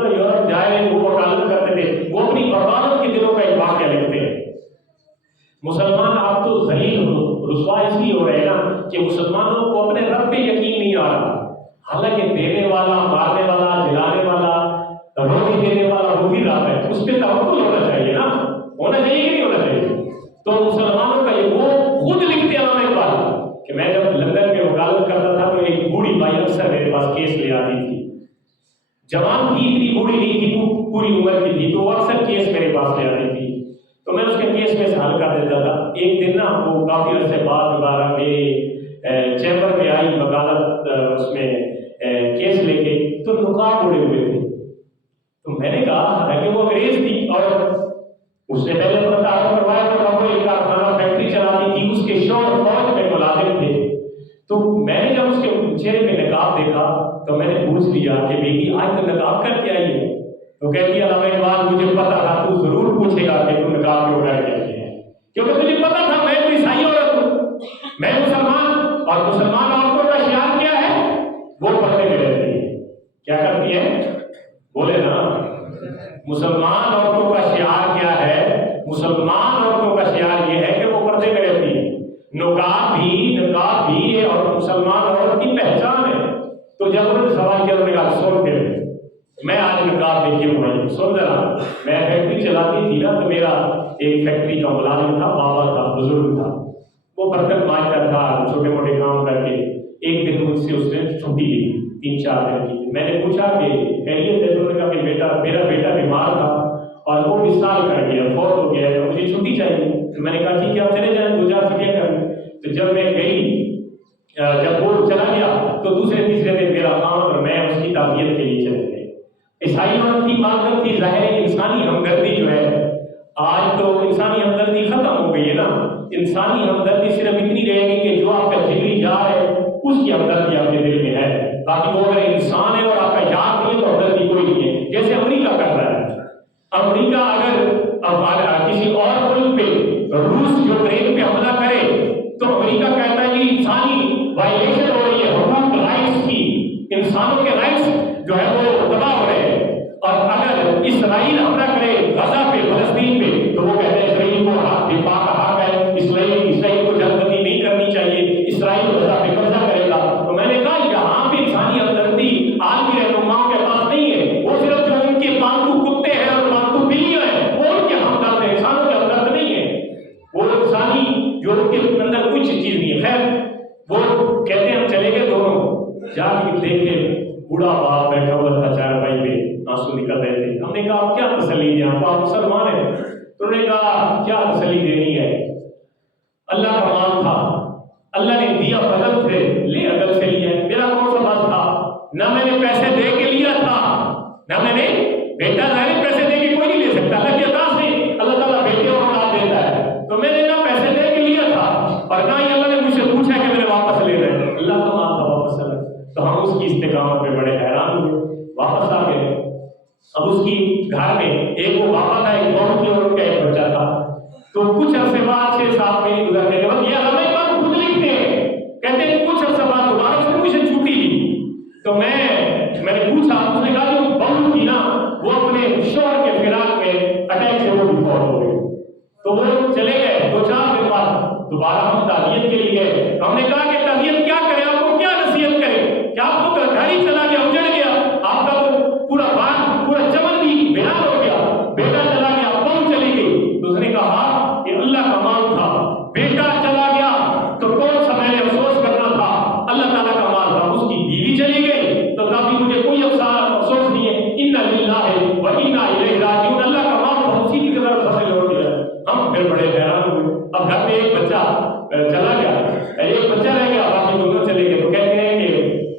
پورا یورپ جائے وہ وکالت کرتے تھے، وہ اپنی وکالت کے دنوں کا ایک واقعہ لکھتے ہیں۔ مسلمان آپ تو ذلیل رسوا اس لیے ہو رہے ہیں نا کہ مسلمانوں کو اپنے رب پہ یقین نہیں آ رہا، حالانکہ دینے والا، مارنے والا، جلانے والا، روٹی دینے والا وہ بھی رب ہے، اس پہ توکل ہونا چاہیے نا، ہونا چاہیے کہ نہیں ہونا چاہیے؟ تو مسلمانوں کا یہ وہ خود لکھتے ہیں علامہ اقبال کہ میں جب لندن میں وکالت کرتا تھا تو ایک بوڑھی بھائی اکثر میرے پاس کیس لے آتی تھی، جوان تھی، اتنی بوڑھی نہیں تھی، پوری عمر کی تھی، تو وہ اکثر کیس میرے پاس لے آتی تھی، تو میں اس کے کیس میں سے حل کر دیتا تھا۔ ایک دن نا وہ کافی عرصے بعد دوبارہ میرے چیمبر میں آئی وکالت اس میں کیس لے کے، تو نقاب اڑے ہوئے تھے، تو میں نے کہا حالانکہ وہ انگریز تھی اور اس نے پہلے اپنا تعارف کروایا تھا، وہ ایک کارخانہ فیکٹری چلاتی تھی، اس کے شوہر فوج میں ملازم تھے، تو میں نے جب اس کے چہرے پہ نقاب دیکھا تو میں نے پوچھ لیا کہ بیٹی آج تو نقاب کر کے آئی ہے؟ تو کہتی ہے علامہ اقبال مجھے پتا تھا تو ضرور پوچھے گا کہ تم نقاب کیوں کر کے آئی ہے، کیونکہ تجھے پتا تھا میں تو عیسائی عورت ہوں، میں مسلمان، اور مسلمان عورتوں کا شعار کیا ہے؟ وہ پردے میں رہتی ہے، کیا کرتی ہے؟ بولے نا، مسلمان عورتوں کا شعار کیا ہے؟ مسلمان عورتوں کا شعار یہ ہے کہ وہ پردے میں رہتی ہے، نقاب بھی ہے اور مسلمان عورت کی پہچان ہے۔ تو جب انہوں نے سوال کیا انہوں نے کہا سن کے میں آج نقاب دیکھیے پڑھائی سن ذرا، میں فیکٹری چلاتی تھی نا، تو میرا ایک فیکٹری کا ملازم تھا، بابا تھا، بزرگ تھا، وہ برتن مانجتا تھا، چھوٹے موٹے کام کر کے، ایک دن مجھ سے اس نے چھٹی لی 3-4 دن کی، میں نے پوچھا کہ خیریت ہے؟ تو انہوں نے کہا کہ میرا بیٹا بیمار تھا اور وہ وصال کر گیا، فوت ہو گیا ہے، تو مجھے چھٹی چاہیے۔ تو میں نے کہا ٹھیک ہے آپ چلے جائیں، 2-4 چھٹیاں کر لیں۔ تو جب میں گئی، جب وہ چلا گیا تو دوسرے تیسرے دن میرا خامد اور میں اس کی تعزیت کے لیے چلے گئے۔ عیسائی عورت کی معذرت تھی، ظاہر ہے انسانی ہمدردی جو ہے، آج تو انسانی ہمدردی ختم ہو گئی ہے نا، انسانی ہمدردی صرف اتنی رہے گی کہ جو آپ کا جگری یار ہے اس کی ہمدردی آپ کے دل میں ہے، باقی وہ اگر انسان ہے اور آپ کا یار نہیں ہے تو ہمدردی کوئی نہیں ہے۔ جیسے امریکہ کر رہا ہے، امریکہ اگر کسی اور ملک پہ، روس یوکرین پہ حملہ کرے تو امریکہ کہتا ہے یہ انسانی وائلیشن ہو رہی ہے، حقوق رائٹس کی، انسانوں کے رائٹس جو ہے وہ تباہ ہو رہے ہیں۔ اور اگر اسرائیل حملہ کرے غزہ پہ، فلسطین پہ، تو وہ کہتے ہیں اسرائیل کو دفاع کا حق ہے، اسرائیل کو جنگ بندی نہیں کرنی چاہیے، اسرائیل غزہ پہ قبضہ کرے گا۔ تو میں نے کہا یہاں پہ انسانی ہمدردی عالمی رہنماؤں کے پاس نہیں ہے، وہ صرف جو ان کے پالتو کتے ہیں اور پالتو بلیاں ہیں وہ ان کے ہمدرد ہیں، انسانوں کے ہمدرد نہیں ہے، وہ انسانی جو ان کے اندر کچھ چیز نہیں ہے۔ خیر وہ کہتے ہیں ہم چلے گئے دونوں، جا کے دیکھے بوڑھا باپ بیٹھا ہوا تھا چارپائی پہ، آنسو نکل رہے تھے۔ ہم نے کہا آپ کیا تسلی دیں، آپ مسلمان ہیں؟ تو انہوں نے کہا کیا تسلی دینی ہے، اللہ کا مال تھا، اللہ نے دیا فضل سے، لے عدل سے لیا، میرا کون سا بس تھا، نہ میں نے پیسے دے کے لیا تھا، نہ میں نے بیٹا ظاہر پیسے دے کے کوئی نہیں لے سکتا، اللہ کی عطا سے اللہ تعالیٰ بیٹے اور اولاد دیتا ہے، تو میں نے نہ پیسے دے کے لیا تھا اور نہ ہی اللہ نے مجھ سے پوچھا کہ میں نے واپس لے رہے ہیں، اللہ کا مال تھا واپس لے۔ تو ہم اس کی استقامت پہ بڑے حیران ہوئے، واپس آ گئے۔ اب اس کی گھر میں ایک وہ باپا تھا، ایک بہو تھی اور ان کا ایک بچہ تھا۔ تو کچھ عرصے بعد 6-7 مہینے گزرنے کے بعد یہ علامہ اقبال خود لکھتے ہیں، کہتے ہیں کچھ عرصے بعد دوبارہ اس نے مجھے چھٹی لی، تو میں نے پوچھا، اس نے کہا جو بہو تھی نا وہ اپنے شوہر کے فراق میں اٹیک سے وہ بھی فوت ہو گئی۔ تو وہ چلے گئے، 2-4 دن بعد دوبارہ ہم تعزیت کے لیے گئے، ہم نے کہا کہ تعزیت کیا کریں، آپ کو کیا نصیحت کریں، کیا آپ کو گھر ہی چلا گیا، اجڑ گیا، آپ کا تو پورا باغ، پورا چمن بھی ویران ہو گیا، بیٹا چلا گیا، بہو چلی گئی۔ تو اس نے کہا کہ اللہ کا مال تھا، بیٹا چلا گیا تو کون سا میں نے افسوس کرنا تھا، اللہ تعالیٰ کا مال تھا، اس کی بیوی چلی گئی تو تبھی مجھے کوئی افسوس نہیں ہے، انا للہ و انا الیہ راجعون، اللہ کا مال تو اسی کی طرف حاصل ہو گیا۔ ہم پھر بڑے حیران ہوئے، اب گھر میں ایک بچہ چلا گیا، ایک بچہ رہ گیا، باقی دونوں چلے گئے۔ تو کہتے ہیں کہ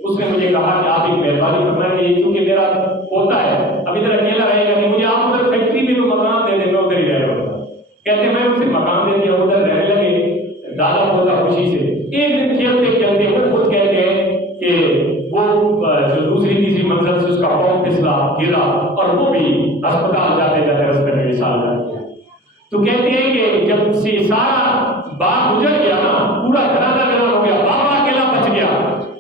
اس نے مجھے کہا کہ آپ ایک مہربانی فرمائیں، کیونکہ میرا پوتا ہے اب ادھر اکیلا رہے گا نہیں، مجھے آپ ادھر فیکٹری میں جو مکان دے دیں میں ادھر ہی رہ رہا ہوں۔ کہتے ہیں میں اسے مکان دے دیا، ادھر رہنے لگے، دادا پوتا خوشی سے۔ ایک دن کھیلتے کھیلتے وہ خود کہتے ہیں کہ وہ جو دوسری تیسری منزل سے اس کا پاؤں پھسلا، گرا اور وہ بھی ہسپتال جاتے جاتے رستے میں وصال کر گیا۔ تو کہتے ہیں کہ جب سے سارا باغ اجڑ گیا نا، پورا گھرانہ ویران ہو گیا، بابا اکیلا بچ گیا،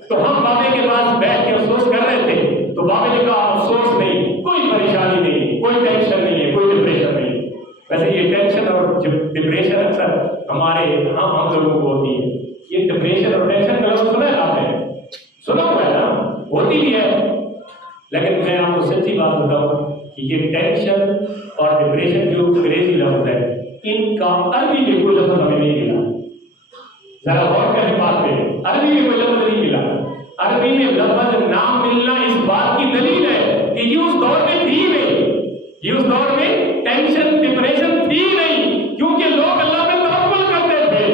تو ہم بابے کے پاس بیٹھ کے افسوس کر رہے تھے، تو بابے نے کہا افسوس نہیں، کوئی ڈپریشن اکثر ہمارے ہم لوگوں کو ہوتی ہے. یہ ڈپریشن اور ٹینشن کا لفظ سنا ہے آپ نے؟ سنا ہوا ہے نا؟ ہوتی بھی ہے. لیکن میں آپ کو سچی بات بتاؤں کہ یہ ٹینشن اور ڈپریشن جو انگریزی لفظ ہے ان کا عربی میں کوئی لفظ ہمیں نہیں ملا. ذرا غور کریں بات پہ. عربی میں کوئی لفظ نہیں ملا. عربی میں لفظ نہ ملنا اس بات کی دلیل ہے کہ یہ اس دور میں تھی نہیں. یہ اس دور میں ٹینشن ڈپریشن تھی نہیں، کیونکہ لوگ اللہ پہ توکل کرتے تھے،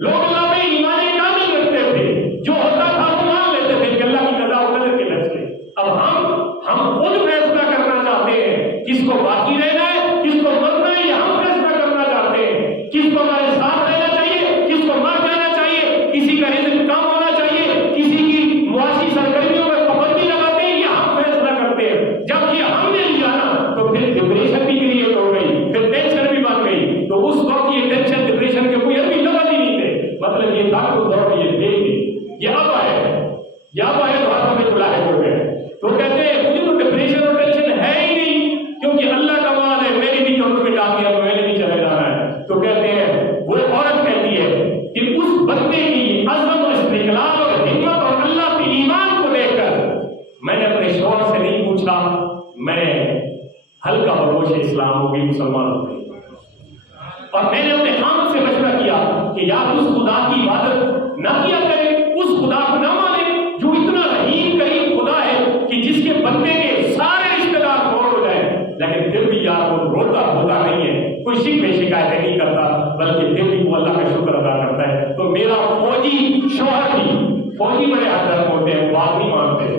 لوگ اللہ پہ ایمان کامل رکھتے تھے. جو ہوتا تھا وہ مان لیتے تھے کہ اللہ کی قضا و قدر کے نتیجے. اب ہم خود فیصلہ کرنا چاہتے ہیں کس کو باقی رہنا ہے، کس کو مرنا ہے. یہ ہم فیصلہ کرنا چاہتے ہیں کس کو ہمارے ساتھ رہنا چاہیے، کس کو مر جانا چاہیے، کسی کا رزق کم ہونا چاہیے، کسی کی معاشی سرگرمیوں میں پابندی لگاتے ہیں. یہ ہم فیصلہ کرتے ہیں. جب یہ ہم نے لیا نا تو پھر ڈپریشن بھی کریٹ ہو گئی، پھر ٹینشن بھی بن گئی. تو اس وقت یہ ٹینشن ڈپریشن کے کوئی عربی لفظ ہی نہیں تھے. مطلب یہ تھا کہ اس دور میں یہ تھے ہی. یہ اب آئے تو آپ ہمیں لاحق ہو گئے. تو کہتے ہیں مجھے تو ڈپریشن اور ٹینشن ہے ہی نہیں، کیونکہ اللہ کا مال ہے، میری بھی کمپلیٹ آ گیا، میں نے بھی چلے جانا ہے. تو کہتے ہیں وہ عورت کہتی ہے کہ اس بندے کی عظمت اور استقلال اور ہمت اور اللہ کے ایمان کو دیکھ کر میں نے اپنے شوہر سے نہیں پوچھا، میں ہلکا بگوش اسلام ہو گئی، مسلمان ہو گئی. اور میں نے اپنے خامد سے مشورہ کیا کہ یا اس خدا کی عبادت نہ کیا کرے، اس خدا کو نہ مانے جو اتنا رحیم کریم خدا ہے کہ جس کے بندے کے سارے رشتے دار فوت ہو جائیں لیکن پھر بھی یار وہ روتا دھوتا نہیں ہے، کوئی شکوے شکایتیں نہیں کرتا، بلکہ پھر بھی وہ اللہ کا شکر ادا کرتا ہے. تو میرا فوجی شوہر بھی، فوجی بڑے ہمدرد ہوتے ہیں، بات نہیں مانتے.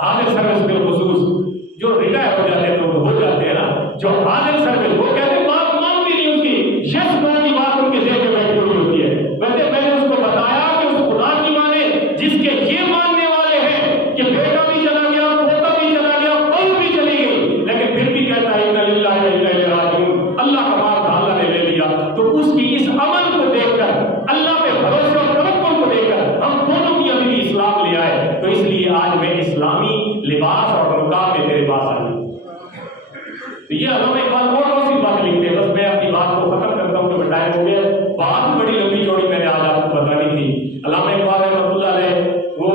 حاضر سروس میں خصوص جو ریٹائر ہو جاتے ہیں تو ہو جاتے ہیں نا، جو حاضر سروس وہ کہتے ہیں بات مانتی نہیں اس کی، یس نو کی بات ان کے ذہن میں بیٹھی ہوئی ہوتی ہے. ویسے میں نے اس کو بتایا کہ اس خدا کی مانے جس کے یہ ماننے والے ہیں کہ بیٹا بھی چلا گیا، پوتا بھی چلا گیا، بہو بھی چلی گئی، لیکن پھر بھی کہتا ہے انا للہ و انا الیہ راجعون، اللہ کا مال تھا اللہ نے لے لیا. تو اس کی اس عمل کو دیکھ کر، اللہ پہ بھروسے اور توکل کو دیکھ کر ہم دونوں کی ابھی اسلام لے آئے. تو اس لیے آج میں اسلامی لباس اور نقاب میں تیرے پاس آئی. تو یہ علامہ اقبال بہت سی بات لکھتے ہیں. بس میں اپنی بات کو ختم کرتا ہوں کہ ٹائم ہو گیا. بات بڑی لمبی چوڑی میں نے آج آپ کو بتانی تھی. علامہ اقبال رحمۃ اللہ علیہ وہ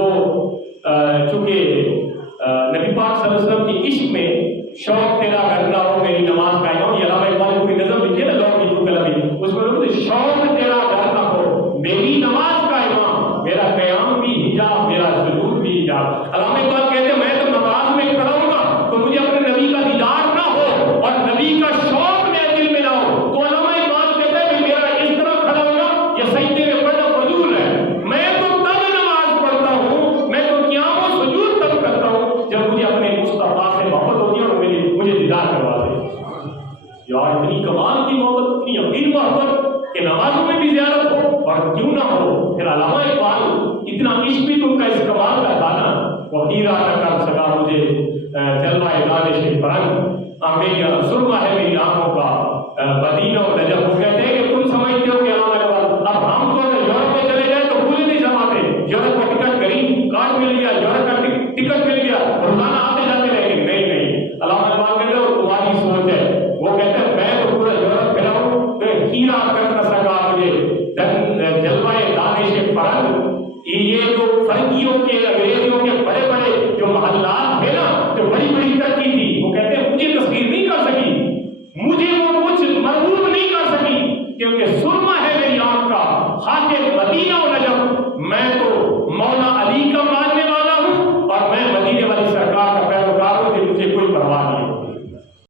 چونکہ نبی پاک صلی اللہ علیہ وسلم کی عشق میں شوق تیرا گھر نہ ہو میری نماز قائم ہو، یہ علامہ اقبال پوری نظم لکھی ہے نا لوگ کی قلمی، اس میں لوگ شوق تیرا گھر نہ ہو میری نماز قائم ہو، میرا قیام بھی حجاب، میرا سجود بھی حجاب. علامہ اقبال کہتے ہیں میں تو نماز میں کھڑا ہوں گا تو مجھے اپنے نبی کا دیدار نہ ہو اور نبی کا شوق میرے دل میں نہ ہو. تو علامہ اقبال کہتے ہیں کہ میرا اس طرح کھڑا ہونا یہ سجدے میں پڑھنا فضول ہے. میں تو تب نماز پڑھتا ہوں، میں تو قیام و سجود تب کرتا ہوں جب مجھے اپنے مصطفیٰ سے محبت ہوتی ہے اور مجھے دیدار کروا دے. یار اتنی کمال کی محبت، اتنی عظیم محبت کہ نمازوں میں بھی زیارت ہو اور کیوں نہ ہو. پھر علامہ اقبال اتنا عشق بھی تم کا اس کمال کا تھا نا، وقیرہ نہ کر سکا مجھے جلوہ دانش فرنگ، میری سرما ہے میری آنکھوں کا مدینہ و نجف. وہ کہتے ہیں